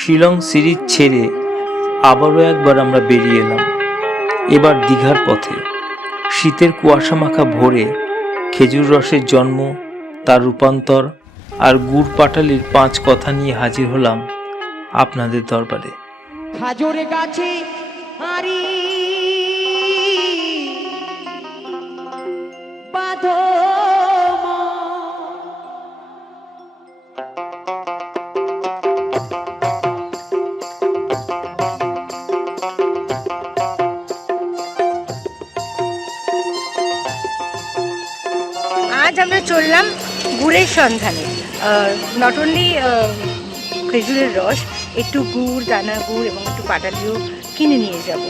Shillong series ছেড়ে আবারও একবার আমরা বেরিয়ে এলাম, এবার দীঘার পথে। শীতের কুয়াশামাখা ভোরে খেজুর রসের জন্ম, তার রূপান্তর আর গুড় পাটালির 5 কথা নিয়ে হাজির হলাম আপনাদের দরবারে। খাজুর গাছে হারি বাঁধো আজ আমরা চললাম গুড়ের সন্ধানে। নট অনলি খেজুরের রস, একটু গুড়, দানা গুড় এবং একটু পাটালিও কিনে নিয়ে যাব,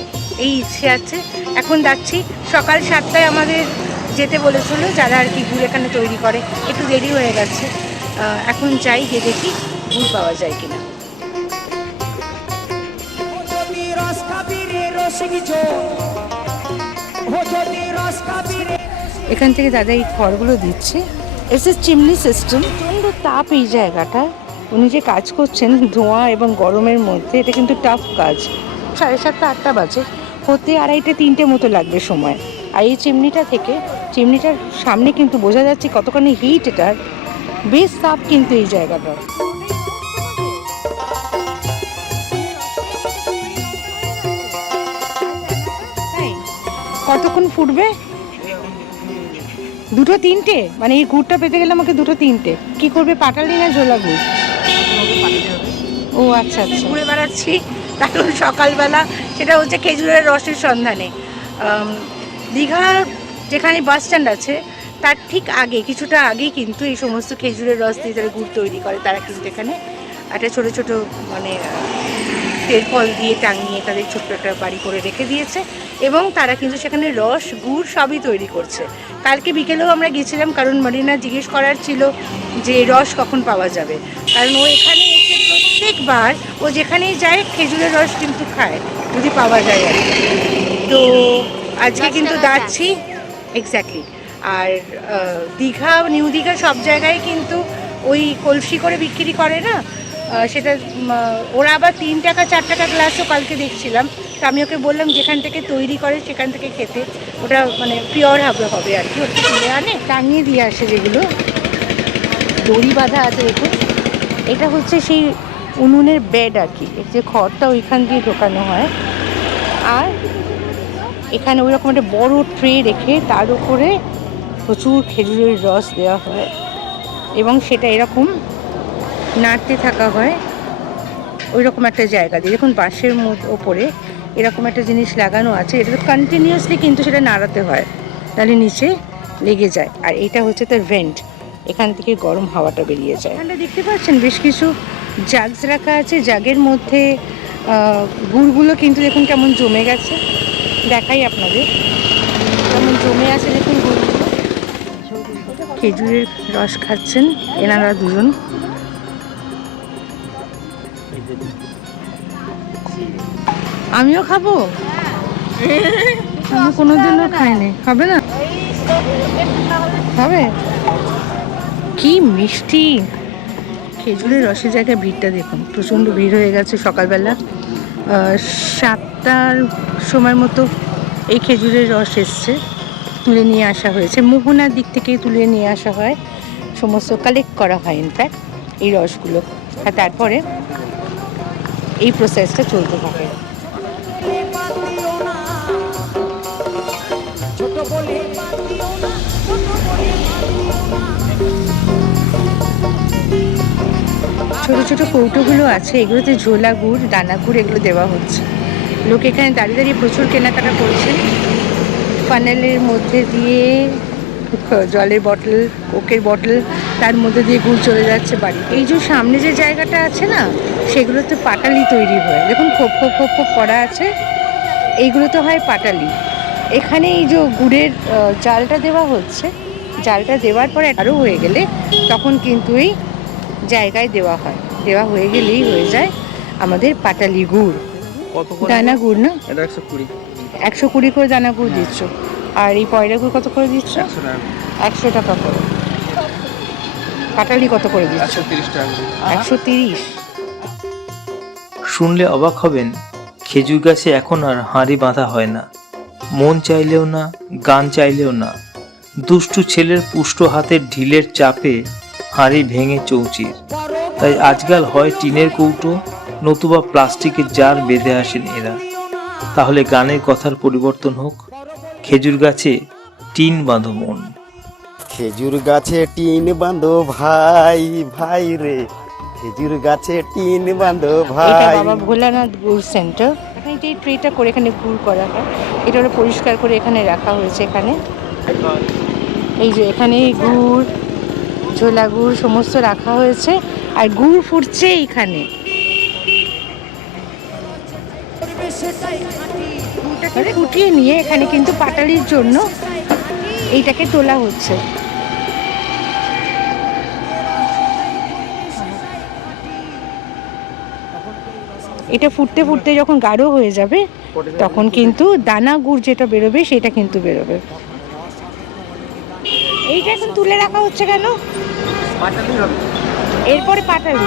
এই ইচ্ছে আছে। এখন যাচ্ছি, সকাল 7টায় আমাদের যেতে বলেছিল যারা আর কি গুড় এখানে তৈরি করে, একটু দেরি হয়ে গেছে। এখন যাই, গিয়ে দেখি গুড় পাওয়া যায় কিনা। এখান থেকে দাদা এই খড়গুলো দিচ্ছে। এস এস চিমনি সিস্টেম, প্রচণ্ড তাপ এই জায়গাটা। উনি যে কাজ করছেন ধোঁয়া এবং গরমের মধ্যে, এটা কিন্তু টাফ কাজ। 7:30 8টা বাজে, হতে 2:30 3টে মতো লাগবে সময়। আর এই চিমনিটা থেকে, চিমনিটার সামনে কিন্তু বোঝা যাচ্ছে কতখানি হিট এটার, বেশ তাপ কিন্তু এই জায়গাটা। কতক্ষণ ফুটবে? 2টো 3টে, মানে এই গুড়টা পেতে গেলে আমাকে 2টো 3টে। কি করবে, পাটালি না ঝোলা গুড়? ও আচ্ছা আচ্ছা, ঘুরে বেড়াচ্ছি কারণ সকালবেলা সেটা হচ্ছে খেজুরের রসের সন্ধানে। দীঘার যেখানে বাস স্ট্যান্ড আছে তার ঠিক আগে, কিছুটা আগেই কিন্তু এই সমস্ত খেজুরের রস দিয়ে যারা গুড় তৈরি করে তারা কিন্তু এখানে একটা ছোটো ছোটো মানে তেরপল দিয়ে টাঙিয়ে তাদের ছোট্ট একটা বাড়ি করে রেখে দিয়েছে এবং তারা কিন্তু সেখানে রস গুড় সবই তৈরি করছে। কালকে বিকেলেও আমরা গেছিলাম, কারণ মরিনা জিজ্ঞেস করার ছিল যে রস কখন পাওয়া যাবে, কারণ ও এখানে এসে প্রত্যেকবার ও যেখানেই যায় খেজুরের রস কিন্তু খায় যদি পাওয়া যায় আর কি। তো আজকে কিন্তু যাচ্ছি এক্স্যাক্টলি। আর দীঘা, নিউ দীঘা সব জায়গায় কিন্তু ওই কলসি করে বিক্রি করে না, সেটা ওরা আবার 3 টাকা 4 টাকা গ্লাসও কালকে দেখছিলাম। তো আমি ওকে বললাম যেখান থেকে তৈরি করে সেখান থেকে খেতে, ওটা মানে পিওর হবে আর কি। ওটা তুলে আনে, টাঙিয়ে দিয়ে আসে, যেগুলো দড়ি বাঁধা আছে দেখুন। এটা হচ্ছে সেই উনুনের বেড আর কি, যে খড়টা ওইখান দিয়ে ঢোকানো হয়। আর এখানে ওই রকম একটা বড় ট্রে রেখে তার উপরে প্রচুর খেজুরের রস দেওয়া হয় এবং সেটা এরকম নাড়তে থাকা হয় ওই রকম একটা জায়গা দিয়ে। দেখুন বাঁশের ওপরে এরকম একটা জিনিস লাগানো আছে, এটা কন্টিনিউয়াসলি কিন্তু সেটা নাড়াতে হয়, তাহলে নিচে লেগে যায়। আর এটা হচ্ছে তার ভেন্ট, এখান থেকে গরম হাওয়াটা বেরিয়ে যায়। এখানটা দেখতে পাচ্ছেন বেশ কিছু জাগস রাখা আছে, জাগের মধ্যে গুড়গুলো কিন্তু দেখুন কেমন জমে গেছে, দেখাই আপনাদের কেমন জমে আছে দেখুন গুড়গুলো। খেজুরের রস খাচ্ছেন এনারা দুজন। আমিও খাবো, আমি কোনোদিনও খাইনি। খাবে না? খাবে? কি মিষ্টি খেজুরের রসের জায়গায়। ভিড়টা দেখুন, প্রচণ্ড ভিড় হয়ে গেছে সকালবেলা। 7টার সময় মতো এই খেজুরের রস এসছে, তুলে নিয়ে আসা হয়েছে। মোহনার দিক থেকে তুলে নিয়ে আসা হয়, সমস্ত কালেক্ট করা হয় ইনফ্যাক্ট এই রসগুলো। আর তারপরে এই প্রসেসটা চলতে থাকে। ছোট ছোট কৌটোগুলো আছে, এগুলোতে ঝোলা গুড়, দানা গুড় এগুলো দেওয়া হচ্ছে। লোক এখানে দাঁড়িয়ে দাঁড়িয়ে প্রচুর কেনাকাটা করছে। ফানেলের মধ্যে দিয়ে জলের বটল, কোকের বটল, তার মধ্যে দিয়ে গুড় চলে যাচ্ছে বাড়ি। এই যে সামনে যে জায়গাটা আছে না, সেগুলোতে পাটালি তৈরি হয়। দেখুন খোপ খোপ খোপ খোপ করা আছে, এইগুলো তো হয় পাটালি। এখানে এই যে গুড়ের জালটা দেওয়া হচ্ছে, জালটা দেওয়ার পরে আরও হয়ে গেলে তখন কিন্তু এই জায়গায় দেওয়া হয়। দেওয়া হয়ে গেলেই হয়ে যায় আমাদের পাটালি গুড়। দানা গুড় না, 120 করে দানা গুড় দিচ্ছ। আর এই পয়রা গুড় কত করে দিচ্ছ? 100 টাকা করে। পাটালি কত করে দিচ্ছ? 130 টাকা। 130। শুনলে অবাক হবেন, খেজুর গাছে এখন আর হাঁড়ি বাঁধা হয় না, মন চাইলেও না, গান চাইলেও না। দুষ্টু ছেলের পুষ্ট হাতের ঢিলের চাপে হাঁড়ি ভেঙে চৌচির। তাই আজকাল হয় টিনের কৌটো, নতুবা প্লাস্টিকের জার বেঁধে আসেন এরা। তাহলে গানের কথার পরিবর্তন হোক, খেজুর গাছে টিন বাঁধো মন। খেজুর গাছে টিন বাঁধো ভাই, ভাই রে, খেজুর গাছে টিন বাঁধো এটা ভাই। বাবা ভোলানাথ গুড় সেন্টার। এখানে এই ট্রেটা করে এখানে গুড় করা হয়, এটা ওরা পরিষ্কার করে এখানে রাখা হয়েছে। এখানে এই যে এখানে গুড়, ঝোলা গুড় সমস্ত রাখা হয়েছে, আর গুড় ফুটছে এইখানে। গুড়টাকে ফুটিয়ে নিয়ে এখানে কিন্তু পাটালির জন্য এইটাকে তোলা হচ্ছে। এটা ফুটতে ফুটতে যখন গাঢ় হয়ে যাবে তখন কিন্তু দানা গুড় যেটা বেরোবে সেটা কিন্তু বেরোবে। এইটা এখন তুলে রাখা হচ্ছে কেন? এরপরে পাটালি।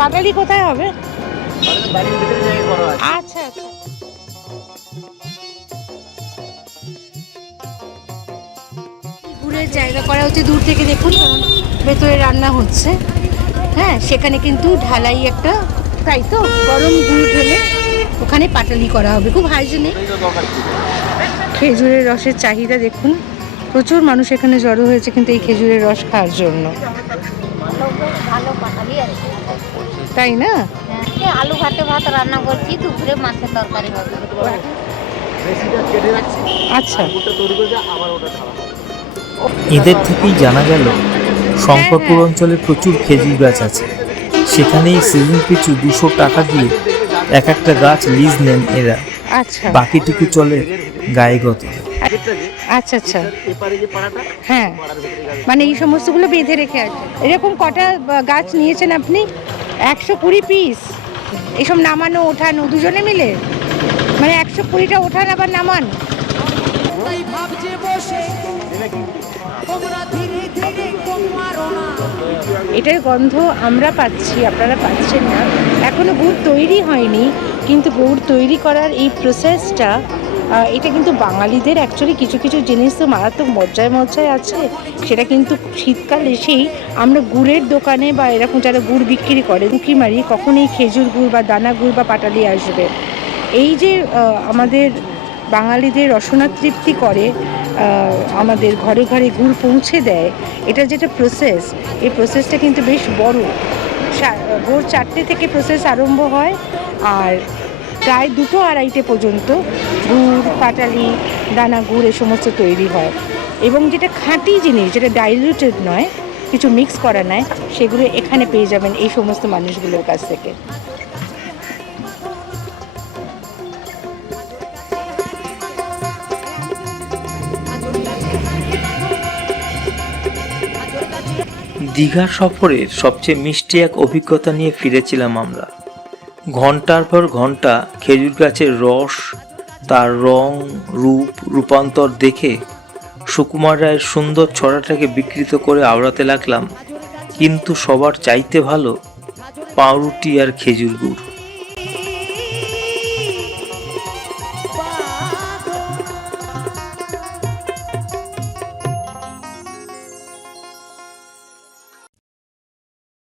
পাটালি কোথায় হবে? আচ্ছা আচ্ছা। গুড়ের জায়গা করা হচ্ছে দূর থেকে, দেখুন ভেতরে রান্না হচ্ছে। হ্যাঁ, সেখানে কিন্তু ঢালাই একটা, তাই তো গরম গুড় ঢেলে ওখানে পাটালি করা হবে, খুব হাইজেনিক। খেজুরের রসের চাহিদা দেখুন, প্রচুর মানুষ এখানে জড়ো হয়েছে কিন্তু এই খেজুরের রস খাওয়ার জন্য, ভালো পাটালি আছে, তাই না? আলু ভাতে ভাত রান্না করছি, দুপুরে মাছের তরকারি হবে। আচ্ছা, এদের থেকেই জানা গেল শঙ্করপুর অঞ্চলে প্রচুর খেজুর গাছ আছে। সেখানেই সিজন পিছু 200 টাকা দিয়ে এক একটা গাছ লিজ নেন এরা। আচ্ছা, বাকিটুকু চলে গায়েগত। আচ্ছা আচ্ছা, হ্যাঁ, মানে এই সমস্তগুলো বেঁধে রেখে আছে। এরকম কটা গাছ নিয়েছেন আপনি? 120 পিস। এসব নামানো ওঠানো দুজনে মিলে, মানে 120টা ওঠান আবার নামান। তাই ভাবছে বসে তোমরা ধীরে ধীরে তোমারও না। এটার গন্ধ আমরা পাচ্ছি, আপনারা পাচ্ছেন না। এখনো গুড় তৈরি হয়নি, কিন্তু গুড় তৈরি করার এই প্রসেসটা, এটা কিন্তু বাঙালিদের অ্যাকচুয়ালি কিছু কিছু জিনিস তো মারাত্মক মজ্জায় মজ্জায় আছে। সেটা কিন্তু শীতকাল এসেই আমরা গুড়ের দোকানে বা এরকম যারা গুড় বিক্রি করে উঁকি মারি কখন এই খেজুর গুড় বা দানা গুড় বা পাটালি আসবে। এই যে আমাদের বাঙালিদের রসনা তৃপ্তি করে, আমাদের ঘরে ঘরে গুড় পৌঁছে দেয়, এটা যেটা প্রসেস, এই প্রসেসটা কিন্তু বেশ বড়। ভোর 4টে থেকে প্রসেস আরম্ভ হয়, আর প্রায় 2-2:30 পর্যন্ত গুড়, পাটালি, দানা গুড় এ সমস্ত তৈরি হয়। এবং যেটা খাঁটি জিনিস, যেটা ডাইলিউটেড নয়, কিছু মিক্স করা নয়, সেগুলো এখানে পেয়ে যাবেন এই সমস্ত মানুষগুলোর কাছ থেকে। দীঘা সফরের সবচেয়ে মিষ্টি এক অভিজ্ঞতা নিয়ে ফিরেছিলাম আমরা। ঘন্টার পর ঘন্টা খেজুর গাছের রস, তার রং, রূপ, রূপান্তর দেখে সুকুমার রায়ের সুন্দর ছড়াটাকে বিকৃত করে আওড়াতে লাগলাম। কিন্তু সবার চাইতে ভালো পাউরুটি আর খেজুর গুড়।